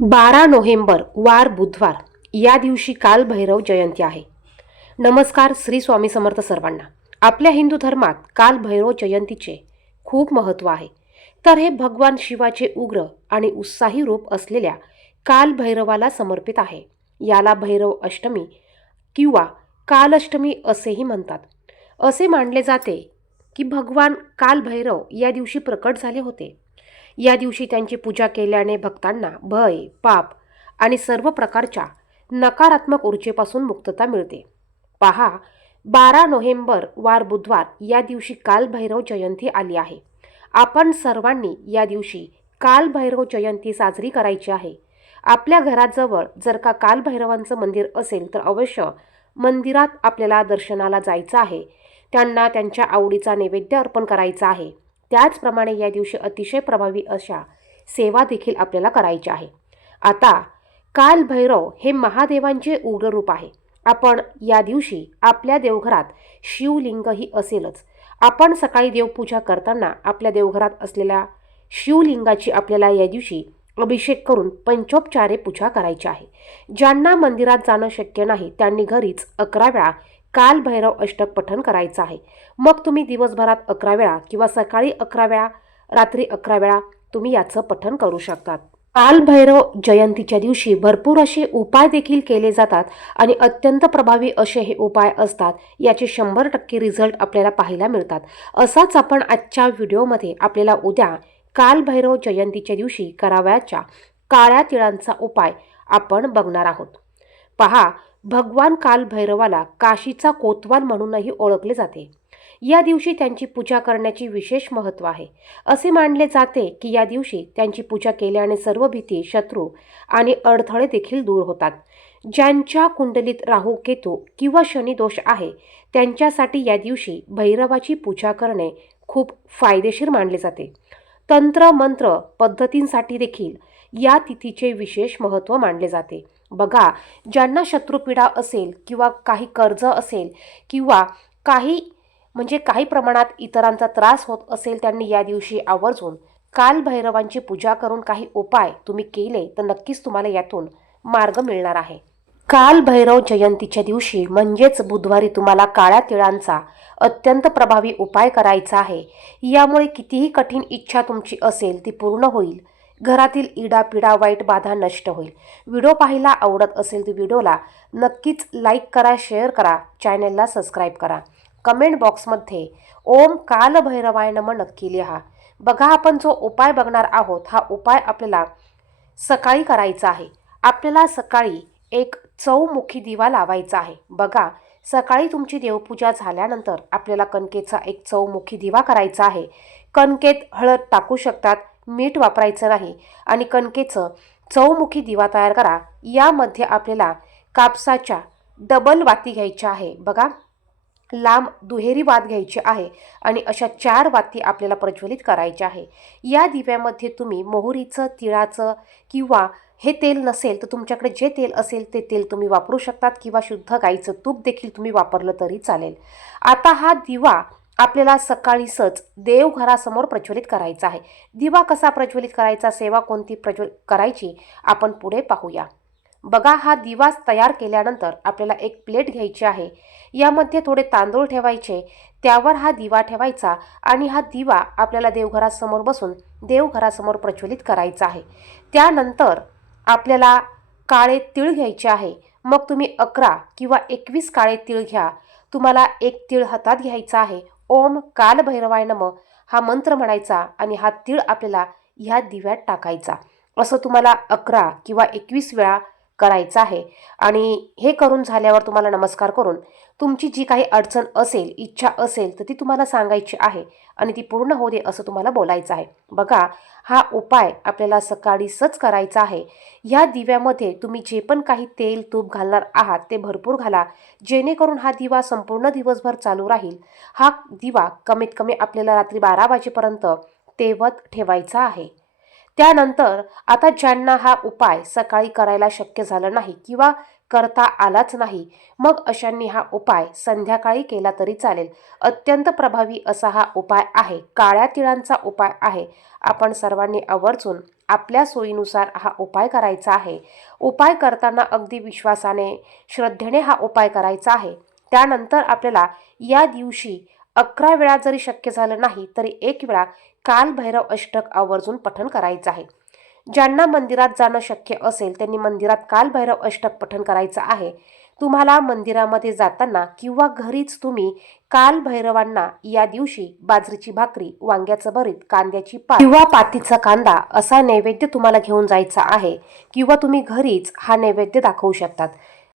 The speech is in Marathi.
बारा नोव्हेंबर वार बुधवार. या दिवशी काल भैरव जयंती आहे. नमस्कार श्री स्वामी समर्थ सर्वांना. आपल्या हिंदू धर्मात काल भैरव जयंतीचे खूप महत्त्व आहे. तर हे भगवान शिवाचे उग्र आणि उत्साही रूप असलेल्या काल भैरवाला समर्पित आहे. याला भैरव अष्टमी किंवा कालअष्टमी असेही म्हणतात. असे मानले जाते की भगवान काल भैरव या दिवशी प्रकट झाले होते. या दिवशी त्यांची पूजा केल्याने भक्तांना भय पाप आणि सर्व प्रकारच्या नकारात्मक ऊर्जेपासून मुक्तता मिळते. पहा बारा नोव्हेंबर वार बुधवार या दिवशी कालभैरव जयंती आली आहे. आपण सर्वांनी या दिवशी कालभैरव जयंती साजरी करायची आहे. आपल्या घराजवळ जर का कालभैरवांचं मंदिर असेल तर अवश्य मंदिरात आपल्याला दर्शनाला जायचं आहे. त्यांना त्यांच्या आवडीचा नैवेद्य अर्पण करायचा आहे. त्याचप्रमाणे या दिवशी अतिशय प्रभावी अशा सेवा देखील आपल्याला करायच्या आहे. आता काल भैरव हे महादेवांचे उग्र रूप आहे. आपण या दिवशी आपल्या देवघरात शिवलिंगही असेलच. आपण सकाळी देवपूजा करताना आपल्या देवघरात असलेल्या शिवलिंगाची आपल्याला या दिवशी अभिषेक करून पंचोपचारे पूजा करायची आहे. ज्यांना मंदिरात जाणं शक्य नाही त्यांनी घरीच अकरा वेळा काल भैरव अष्टक पठण करायचं आहे. मग तुम्ही दिवसभरात अकरा वेळा किंवा सकाळी अकरा वेळा रात्री अकरा वेळा तुम्ही याचं पठण करू शकतात. कालभैरव जयंतीच्या दिवशी भरपूर असे उपाय देखील केले जातात आणि अत्यंत प्रभावी असे हे उपाय असतात याचे शंभर टक्के रिझल्ट आपल्याला पाहायला मिळतात. असाच आपण आजच्या व्हिडिओमध्ये आपल्याला उद्या कालभैरव जयंतीच्या दिवशी करावयाच्या काळ्या तिळांचा उपाय आपण बघणार आहोत. पहा भगवान कालभैरवाला काशीचा कोतवाल म्हणूनही ओळखले जाते. या दिवशी त्यांची पूजा करण्याची विशेष महत्त्व आहे. असे मानले जाते की या दिवशी त्यांची पूजा केल्याने सर्व भीती शत्रू आणि अडथळे देखील दूर होतात. ज्यांच्या कुंडलीत राहू केतू किंवा शनी दोष आहे त्यांच्यासाठी या दिवशी भैरवाची पूजा करणे खूप फायदेशीर मानले जाते. तंत्र मंत्र पद्धतींसाठी देखील या तिथीचे विशेष महत्त्व मानले जाते. बघा ज्यांना शत्रुपीडा असेल किंवा काही कर्ज असेल किंवा काही म्हणजे काही प्रमाणात इतरांचा त्रास होत असेल त्यांनी या दिवशी आवर्जून कालभैरवांची पूजा करून काही उपाय तुम्ही केले तर नक्कीच तुम्हाला यातून मार्ग मिळणार आहे. कालभैरव जयंतीच्या दिवशी म्हणजेच बुधवारी तुम्हाला काळ्या तिळांचा अत्यंत प्रभावी उपाय करायचा आहे. यामुळे कितीही कठीण इच्छा तुमची असेल ती पूर्ण होईल. घरातील इडापिडा वाईट बाधा नष्ट होईल. व्हिडिओ पाहायला आवडत असेल तर व्हिडिओला नक्कीच लाईक करा शेअर करा चॅनेलला सबस्क्राईब करा. कमेंट बॉक्समध्ये ओम कालभैरवाय नम नक्की लिहा. बघा आपण जो उपाय बघणार आहोत हा उपाय आपल्याला सकाळी करायचा आहे. आपल्याला सकाळी एक चौमुखी दिवा लावायचा आहे. बघा सकाळी तुमची देवपूजा झाल्यानंतर आपल्याला कणकेचा एक चौमुखी दिवा करायचा आहे. कणकेत हळद टाकू शकतात. मीठ वापरायचं नाही. आणि कणकेचं चौमुखी दिवा तयार करा. यामध्ये आपल्याला कापसाच्या डबल वाती घ्यायच्या आहे. बघा लांब दुहेरी वात घ्यायची आहे आणि अशा चार वाती आपल्याला प्रज्वलित करायच्या आहे. या दिव्यामध्ये तुम्ही मोहरीचं तिळाचं किंवा हे तेल नसेल तर तुमच्याकडे जे तेल असेल ते तेल तुम्ही वापरू शकतात किंवा शुद्ध गाईचं तूप देखील तुम्ही वापरलं तरी चालेल. आता हा दिवा आपल्याला सकाळीसच देवघरासमोर प्रज्वलित करायचा आहे. दिवा कसा प्रज्वलित करायचा सेवा कोणती प्रज्वल करायची आपण पुढे पाहूया. बघा हा दिवा तयार केल्यानंतर आपल्याला एक प्लेट घ्यायची आहे. यामध्ये थोडे तांदूळ ठेवायचे त्यावर हा दिवा ठेवायचा आणि हा दिवा आपल्याला देवघरासमोर बसून देवघरासमोर प्रज्वलित करायचा आहे. त्यानंतर आपल्याला काळे तीळ घ्यायचे आहे. मग तुम्ही अकरा किंवा एकवीस काळे तीळ घ्या. तुम्हाला एक तीळ हातात घ्यायचा आहे. ओम कालभैरवाय नम हा मंत्र म्हणायचा आणि हा तीळ आपल्याला ह्या दिव्यात टाकायचा. असं तुम्हाला अकरा किंवा एकवीस वेळा करायचं आहे. आणि हे करून झाल्यावर तुम्हाला नमस्कार करून तुमची जी काही अडचण असेल इच्छा असेल तर ती तुम्हाला सांगायची आहे आणि ती पूर्ण होऊ दे असं तुम्हाला बोलायचं आहे. बघा हा उपाय आपल्याला सकाळीच करायचा आहे. ह्या दिव्यामध्ये तुम्ही जे पण काही तेल तूप घालणार आहात ते भरपूर घाला. जेणेकरून हा दिवा संपूर्ण दिवसभर चालू राहील. हा दिवा कमीत कमी आपल्याला रात्री बारा वाजेपर्यंत तेवत ठेवायचा आहे. त्यानंतर आता ज्यांना हा उपाय सकाळी करायला शक्य झालं नाही किंवा करता आलाच नाही. मग अशांनी हा उपाय संध्याकाळी केला तरी चालेल. अत्यंत प्रभावी असा हा उपाय आहे. काळ्या तिळांचा उपाय आहे. आपण सर्वांनी आवर्जून आपल्या सोयीनुसार हा उपाय करायचा आहे. उपाय करताना अगदी विश्वासाने श्रद्धेने हा उपाय करायचा आहे. त्यानंतर आपल्याला या दिवशी अकरा वेळा जरी शक्य झालं नाही तरी एक वेळा कालभैरव अष्टक आवर्जून पठण करायचं आहे. ज्यांना मंदिरात जाणं शक्य असेल त्यांनी मंदिरात कालभैरव अष्टक पठण करायचं आहे. तुम्हाला मंदिरामध्ये जाताना किंवा घरीच तुम्ही कालभैरवांना या दिवशी बाजरीची भाकरी वांग्याचं भरीत कांद्याची पात किंवा पातीचा कांदा असा नैवेद्य तुम्हाला घेऊन जायचा आहे किंवा तुम्ही घरीच हा नैवेद्य दाखवू शकतात.